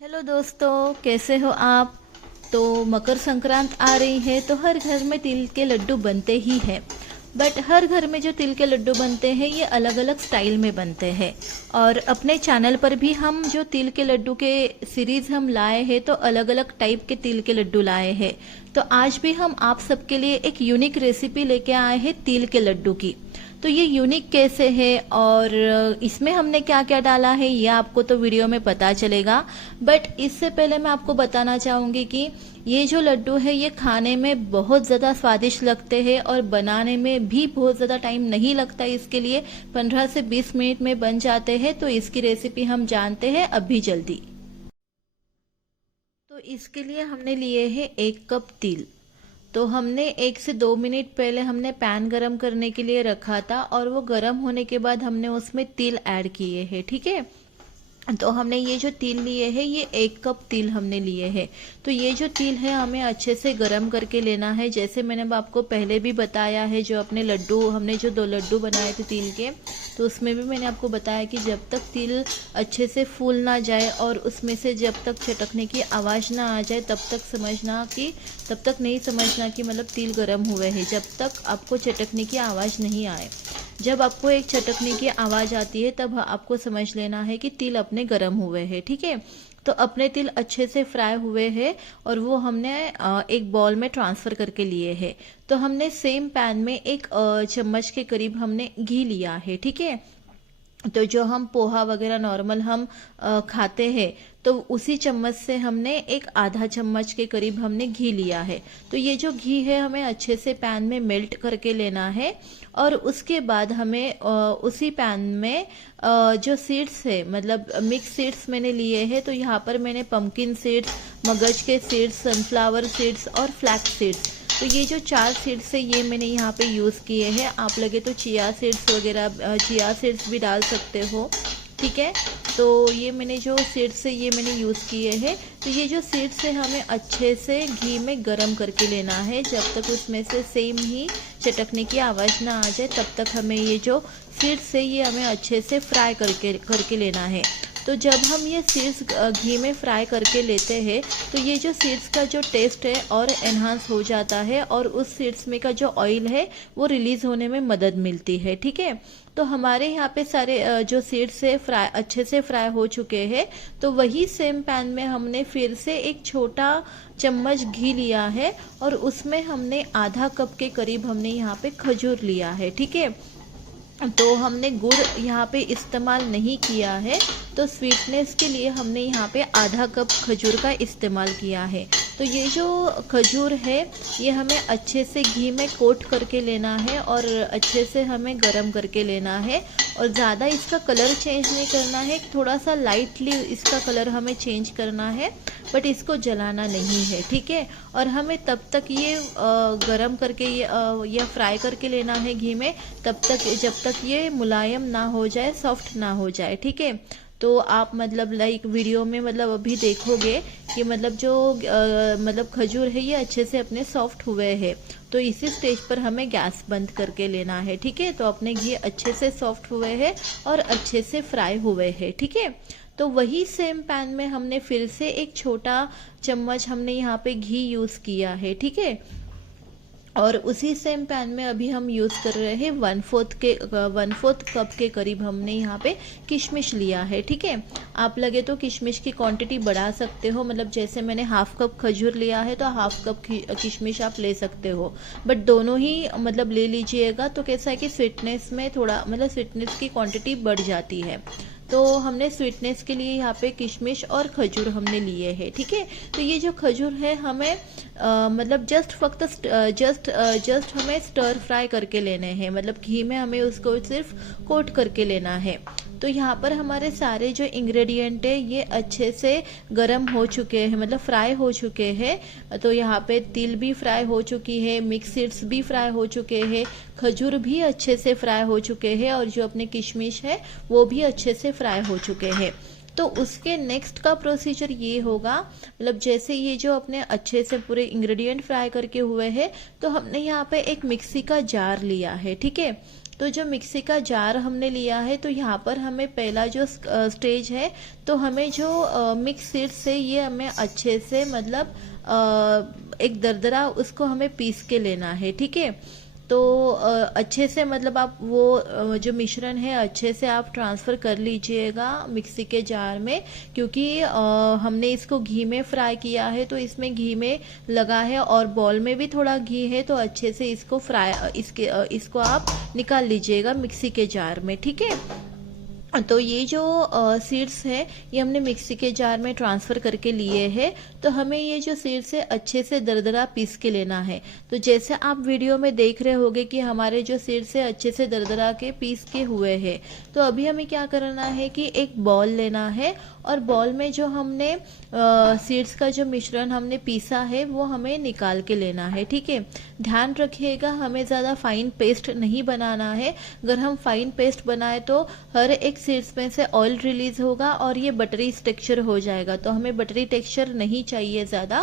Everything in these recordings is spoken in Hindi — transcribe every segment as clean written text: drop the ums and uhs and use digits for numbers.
हेलो दोस्तों, कैसे हो आप। तो मकर संक्रांत आ रही है तो हर घर में तिल के लड्डू बनते ही हैं। बट हर घर में जो तिल के लड्डू बनते हैं ये अलग अलग स्टाइल में बनते हैं। और अपने चैनल पर भी हम जो तिल के लड्डू के सीरीज हम लाए हैं तो अलग अलग टाइप के तिल के लड्डू लाए हैं। तो आज भी हम आप सबके लिए एक यूनिक रेसिपी लेके आए हैं तिल के लड्डू की। तो ये यूनिक कैसे है और इसमें हमने क्या क्या डाला है ये आपको तो वीडियो में पता चलेगा। बट इससे पहले मैं आपको बताना चाहूंगी कि ये जो लड्डू है ये खाने में बहुत ज़्यादा स्वादिष्ट लगते हैं और बनाने में भी बहुत ज़्यादा टाइम नहीं लगता। इसके लिए 15 से 20 मिनट में बन जाते हैं। तो इसकी रेसिपी हम जानते हैं अभी जल्दी। तो इसके लिए हमने लिए हैं 1 कप तिल। तो हमने 1 से 2 मिनट पहले हमने पैन गरम करने के लिए रखा था और वो गरम होने के बाद हमने उसमें तिल ऐड किए हैं। ठीक है। तो हमने ये जो तिल लिए हैं ये 1 कप तिल हमने लिए हैं। तो ये जो तिल है हमें अच्छे से गरम करके लेना है। जैसे मैंने आपको पहले भी बताया है, जो अपने लड्डू हमने जो 2 लड्डू बनाए थे तिल के, तो उसमें भी मैंने आपको बताया कि जब तक तिल अच्छे से फूल ना जाए और उसमें से जब तक चटकने की आवाज़ ना आ जाए तब तक नहीं समझना कि मतलब तिल गरम हुए हैं, जब तक आपको चटकने की आवाज़ नहीं आए। जब आपको एक चटकने की आवाज़ आती है तब आपको समझ लेना है कि तिल अपने गरम हुए हैं। ठीक है। तो अपने तिल अच्छे से फ्राई हुए हैं और वो हमने एक बॉल में ट्रांसफ़र करके लिए हैं। तो हमने सेम पैन में एक चम्मच के करीब हमने घी लिया है। ठीक है। तो जो हम पोहा वगैरह नॉर्मल हम खाते हैं तो उसी चम्मच से हमने एक आधा चम्मच के करीब हमने घी लिया है। तो ये जो घी है हमें अच्छे से पैन में मेल्ट करके लेना है। और उसके बाद हमें उसी पैन में जो सीड्स है, मतलब मिक्स सीड्स मैंने लिए हैं। तो यहाँ पर मैंने पंपकिन सीड्स, मगज के सीड्स, सनफ्लावर सीड्स और फ्लैक्स सीड्स, तो ये जो 4 सीड्स है ये मैंने यहाँ पे यूज़ किए हैं। आप लगे तो चिया सीड्स वगैरह, चिया सीड्स भी डाल सकते हो। ठीक है। तो ये मैंने जो सीड्स है ये मैंने यूज़ किए हैं। तो ये जो सीड्स है हमें अच्छे से घी में गरम करके लेना है। जब तक उसमें से सेम ही चटकने की आवाज़ ना आ जाए तब तक हमें ये जो सीड्स है ये हमें अच्छे से फ्राई करके लेना है। तो जब हम ये सीड्स घी में फ्राई करके लेते हैं तो ये जो सीड्स का जो टेस्ट है और एनहांस हो जाता है और उस सीड्स में का जो ऑयल है वो रिलीज़ होने में मदद मिलती है। ठीक है। तो हमारे यहाँ पे सारे जो सीड्स है फ्राई अच्छे से फ्राई हो चुके हैं। तो वही सेम पैन में हमने फिर से एक छोटा चम्मच घी लिया है और उसमें हमने आधा कप के करीब हमने यहाँ पे खजूर लिया है। ठीक है। तो हमने गुड़ यहाँ पे इस्तेमाल नहीं किया है। तो स्वीटनेस के लिए हमने यहाँ पे आधा कप खजूर का इस्तेमाल किया है। तो ये जो खजूर है ये हमें अच्छे से घी में कोट करके लेना है और अच्छे से हमें गरम करके लेना है। और ज़्यादा इसका कलर चेंज नहीं करना है, थोड़ा सा लाइटली इसका कलर हमें चेंज करना है, बट इसको जलाना नहीं है। ठीक है। और हमें तब तक ये गरम करके या फ्राई करके लेना है घी में, तब तक जब तक ये मुलायम ना हो जाए, सॉफ्ट ना हो जाए। ठीक है। तो आप मतलब लाइक वीडियो में मतलब अभी देखोगे कि मतलब जो मतलब खजूर है ये अच्छे से अपने सॉफ्ट हुए हैं। तो इसी स्टेज पर हमें गैस बंद करके लेना है। ठीक है। तो अपने घी अच्छे से सॉफ्ट हुए हैं और अच्छे से फ्राई हुए हैं। ठीक है। तो वही सेम पैन में हमने फिर से एक छोटा चम्मच हमने यहाँ पे घी यूज़ किया है। ठीक है। और उसी सेम पैन में अभी हम यूज़ कर रहे हैं 1/4 कप के करीब हमने यहाँ पे किशमिश लिया है। ठीक है। आप लगे तो किशमिश की क्वांटिटी बढ़ा सकते हो, मतलब जैसे मैंने हाफ कप खजूर लिया है तो हाफ कप किशमिश आप ले सकते हो। बट दोनों ही मतलब ले लीजिएगा तो कैसा है कि स्वीटनेस में थोड़ा मतलब स्वीटनेस की क्वांटिटी बढ़ जाती है। तो हमने स्वीटनेस के लिए यहाँ पे किशमिश और खजूर हमने लिए हैं। ठीक है। तो ये जो खजूर है हमें मतलब जस्ट हमें स्टर फ्राई करके लेने हैं, मतलब घी में हमें उसको सिर्फ कोट करके लेना है। तो यहाँ पर हमारे सारे जो इंग्रेडिएंट है ये अच्छे से गरम हो चुके हैं, मतलब फ्राई हो चुके हैं। तो यहाँ पे तिल भी फ्राई हो चुकी है, मिक्स सीड्स भी फ्राई हो चुके हैं, खजूर भी अच्छे से फ्राई हो चुके हैं और जो अपने किशमिश है वो भी अच्छे से फ्राई हो चुके हैं। तो उसके नेक्स्ट का प्रोसीजर ये होगा, मतलब जैसे ये जो अपने अच्छे से पूरे इंग्रेडिएंट फ्राई करके हुए हैं तो हमने यहाँ पे एक मिक्सी का जार लिया है। ठीक है। तो जो मिक्सी का जार हमने लिया है, तो यहाँ पर हमें पहला जो स्टेज है, तो हमें जो मिक्स सीड्स है ये हमें अच्छे से मतलब एक दरदरा उसको हमें पीस के लेना है, ठीक है। तो अच्छे से मतलब आप वो जो मिश्रण है अच्छे से आप ट्रांसफ़र कर लीजिएगा मिक्सी के जार में, क्योंकि हमने इसको घी में फ्राई किया है, तो इसमें घी में लगा है और बॉल में भी थोड़ा घी है, तो अच्छे से इसको इसको आप निकाल लीजिएगा मिक्सी के जार में, ठीक है। तो ये जो सीड्स है ये हमने मिक्सी के जार में ट्रांसफ़र करके लिए हैं। तो हमें ये जो सीड्स है अच्छे से दरदरा पीस के लेना है। तो जैसे आप वीडियो में देख रहे होंगे कि हमारे जो सीड्स है अच्छे से दरदरा के पीस के हुए हैं। तो अभी हमें क्या करना है कि एक बॉल लेना है और बॉल में जो हमने सीड्स का जो मिश्रण हमने पीसा है वो हमें निकाल के लेना है, ठीक है। ध्यान रखिएगा हमें ज़्यादा फाइन पेस्ट नहीं बनाना है। अगर हम फाइन पेस्ट बनाए तो हर एक सीड्स में से ऑयल रिलीज होगा और ये बटरी टेक्सचर हो जाएगा, तो हमें बटरी टेक्सचर नहीं चाहिए ज़्यादा।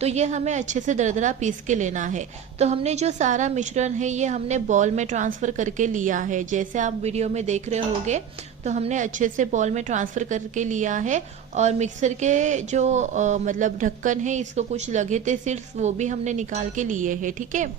तो ये हमें अच्छे से दरदरा पीस के लेना है। तो हमने जो सारा मिश्रण है ये हमने बॉल में ट्रांसफ़र करके लिया है, जैसे आप वीडियो में देख रहे होंगे। तो हमने अच्छे से बॉल में ट्रांसफ़र करके लिया है और मिक्सर के जो मतलब ढक्कन है इसको कुछ लगे थे सीड्स वो भी हमने निकाल के लिए हैं, ठीक है।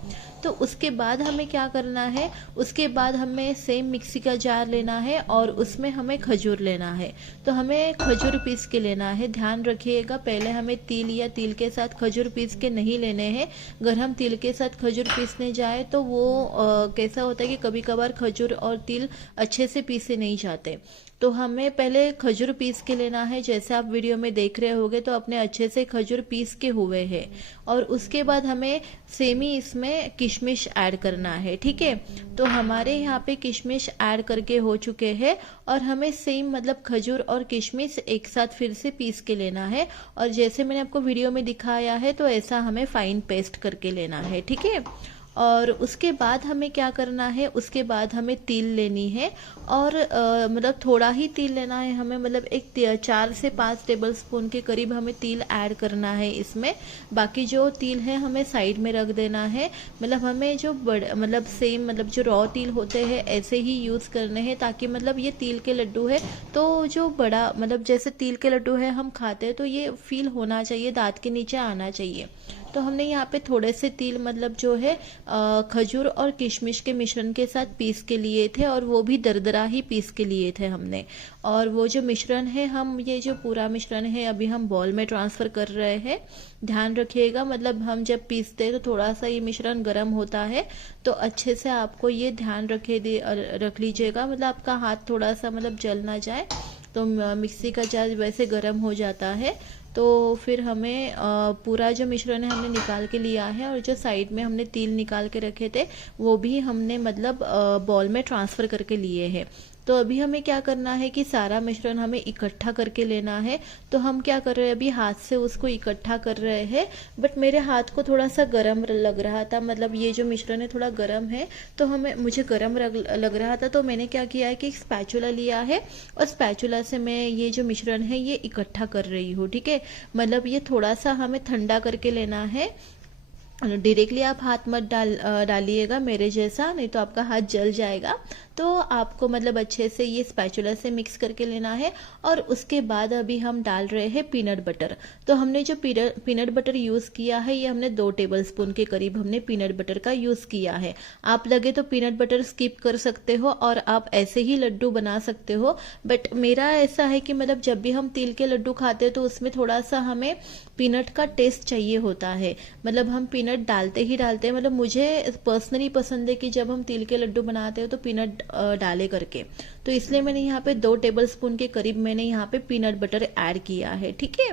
तो उसके बाद हमें क्या करना है, उसके बाद हमें सेम मिक्सी का जार लेना है और उसमें हमें खजूर लेना है। तो हमें खजूर पीस के लेना है। ध्यान रखिएगा पहले हमें तिल या तिल के साथ खजूर पीस के नहीं लेने हैं। अगर हम तिल के साथ खजूर पीसने जाए तो वो कैसा होता है कि कभी कभार खजूर और तिल अच्छे से पीसे नहीं जाते। तो हमें पहले खजूर पीस के लेना है, जैसे आप वीडियो में देख रहे होंगे। तो अपने अच्छे से खजूर पीस के हुए हैं और उसके बाद हमें सेम ही इसमें किशमिश ऐड करना है, ठीक है। तो हमारे यहाँ पे किशमिश ऐड करके हो चुके हैं और हमें सेम मतलब खजूर और किशमिश एक साथ फिर से पीस के लेना है और जैसे मैंने आपको वीडियो में दिखाया है तो ऐसा हमें फाइन पेस्ट करके लेना है, ठीक है। और उसके बाद हमें क्या करना है, उसके बाद हमें तिल लेनी है और मतलब थोड़ा ही तिल लेना है हमें, मतलब एक 4 से 5 टेबल स्पून के करीब हमें तिल ऐड करना है इसमें। बाकी जो तिल है हमें साइड में रख देना है। मतलब हमें जो मतलब सेम मतलब जो रॉ तिल होते हैं ऐसे ही यूज़ करने हैं, ताकि मतलब ये तिल के लड्डू है तो जो बड़ा मतलब जैसे तिल के लड्डू है हम खाते हैं तो ये फील होना चाहिए, दांत के नीचे आना चाहिए। तो हमने यहाँ पे थोड़े से तिल मतलब जो है खजूर और किशमिश के मिश्रण के साथ पीस के लिए थे और वो भी दरदरा ही पीस के लिए थे हमने। और वो जो मिश्रण है हम ये जो पूरा मिश्रण है अभी हम बॉल में ट्रांसफ़र कर रहे हैं। ध्यान रखिएगा मतलब हम जब पीसते हैं तो थोड़ा सा ये मिश्रण गर्म होता है, तो अच्छे से आपको ये ध्यान रख लीजिएगा, मतलब आपका हाथ थोड़ा सा मतलब जल ना जाए। तो मिक्सी का जार वैसे गर्म हो जाता है तो फिर हमें पूरा जो मिश्रण है हमने निकाल के लिया है और जो साइड में हमने तिल निकाल के रखे थे वो भी हमने मतलब बॉल में ट्रांसफ़र करके लिए हैं। तो अभी हमें क्या करना है कि सारा मिश्रण हमें इकट्ठा करके लेना है। तो हम क्या कर रहे हैं, अभी हाथ से उसको इकट्ठा कर रहे हैं, बट मेरे हाथ को थोड़ा सा गर्म लग रहा था, मतलब ये जो मिश्रण है थोड़ा गर्म है तो मुझे गर्म लग रहा था। तो मैंने क्या किया है कि एक स्पैचुला लिया है और स्पैचुला से मैं ये जो मिश्रण है ये इकट्ठा कर रही हूँ, ठीक है। मतलब ये थोड़ा सा हमें ठंडा करके लेना है। डायरेक्टली आप हाथ मत डालिएगा मेरे जैसा, नहीं तो आपका हाथ जल जाएगा। तो आपको मतलब अच्छे से ये स्पैचुला से मिक्स करके लेना है। और उसके बाद अभी हम डाल रहे हैं पीनट बटर। तो हमने जो पीनट बटर यूज़ किया है ये हमने 2 टेबल स्पून के करीब हमने पीनट बटर का यूज़ किया है। आप लगे तो पीनट बटर स्किप कर सकते हो और आप ऐसे ही लड्डू बना सकते हो, बट मेरा ऐसा है कि मतलब जब भी हम तिल के लड्डू खाते हैं तो उसमें थोड़ा सा हमें पीनट का टेस्ट चाहिए होता है। मतलब हम पीनट डालते ही डालते हैं, मतलब मुझे पर्सनली पसंद है कि जब हम तिल के लड्डू बनाते हो तो पीनट डाले करके। तो इसलिए मैंने यहाँ पे 2 टेबल स्पून के करीब मैंने यहाँ पे पीनट बटर ऐड किया है, ठीक है।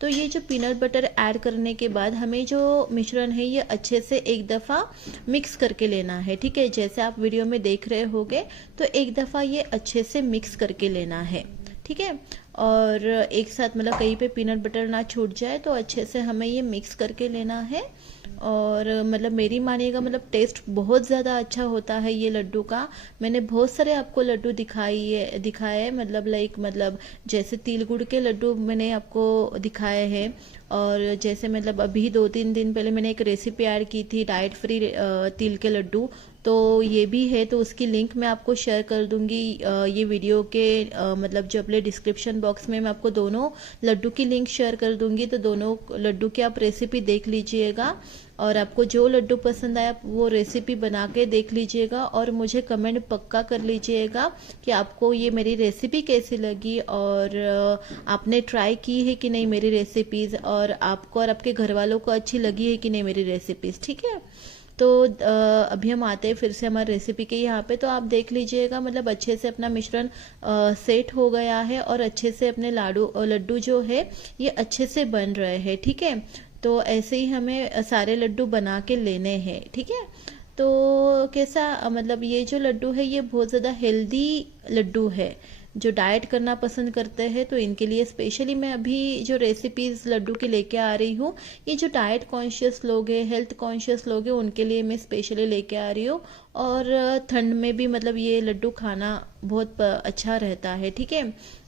तो ये जो पीनट बटर ऐड करने के बाद हमें जो मिश्रण है ये अच्छे से एक दफ़ा मिक्स करके लेना है, ठीक है। जैसे आप वीडियो में देख रहे होगे तो एक दफ़ा ये अच्छे से मिक्स करके लेना है, ठीक है। और एक साथ मतलब कहीं पे पीनट बटर ना छूट जाए तो अच्छे से हमें ये मिक्स करके लेना है। और मतलब मेरी मानिएगा मतलब टेस्ट बहुत ज़्यादा अच्छा होता है ये लड्डू का। मैंने बहुत सारे आपको लड्डू दिखाए मतलब मतलब जैसे तिल गुड़ के लड्डू मैंने आपको दिखाए हैं। और जैसे मतलब अभी 2-3 दिन पहले मैंने एक रेसिपी ऐड की थी डाइट फ्री तिल के लड्डू, तो ये भी है, तो उसकी लिंक मैं आपको शेयर कर दूंगी ये वीडियो के मतलब जो अपने डिस्क्रिप्शन बॉक्स में मैं आपको दोनों लड्डू की लिंक शेयर कर दूंगी। तो दोनों लड्डू की आप रेसिपी देख लीजिएगा और आपको जो लड्डू पसंद आया वो रेसिपी बना के देख लीजिएगा और मुझे कमेंट पक्का कर लीजिएगा कि आपको ये मेरी रेसिपी कैसी लगी और आपने ट्राई की है कि नहीं मेरी रेसिपीज़, और आपको और आपके घर वालों को अच्छी लगी है कि नहीं मेरी रेसिपीज़। ठीक है, तो अभी हम आते हैं फिर से हमारी रेसिपी के यहाँ पे। तो आप देख लीजिएगा मतलब अच्छे से अपना मिश्रण सेट हो गया है और अच्छे से अपने लड्डू जो है ये अच्छे से बन रहे हैं। ठीक है, तो ऐसे ही हमें सारे लड्डू बना के लेने हैं। ठीक है, तो कैसा मतलब ये जो लड्डू है ये बहुत ज़्यादा हेल्दी लड्डू है। जो डाइट करना पसंद करते हैं तो इनके लिए स्पेशली मैं अभी जो रेसिपीज़ लड्डू की लेके आ रही हूँ, ये जो डाइट कॉन्शियस लोग हैं, हेल्थ कॉन्शियस लोग हैं, उनके लिए मैं स्पेशली लेके आ रही हूँ। और ठंड में भी मतलब ये लड्डू खाना बहुत अच्छा रहता है। ठीक है,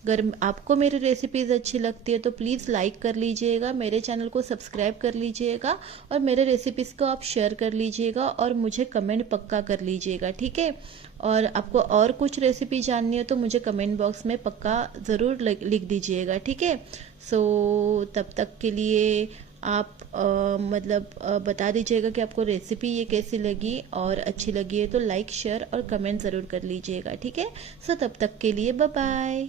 अगर आपको मेरी रेसिपीज़ अच्छी लगती है तो प्लीज़ लाइक कर लीजिएगा, मेरे चैनल को सब्सक्राइब कर लीजिएगा और मेरे रेसिपीज़ को आप शेयर कर लीजिएगा और मुझे कमेंट पक्का कर लीजिएगा। ठीक है, और आपको और कुछ रेसिपी जाननी है तो मुझे कमेंट बॉक्स में पक्का ज़रूर लिख दीजिएगा। ठीक है, सो तब तक के लिए आप मतलब बता दीजिएगा कि आपको रेसिपी ये कैसी लगी, और अच्छी लगी है तो लाइक शेयर और कमेंट ज़रूर कर लीजिएगा। ठीक है, सो तब तक के लिए बाय बाय।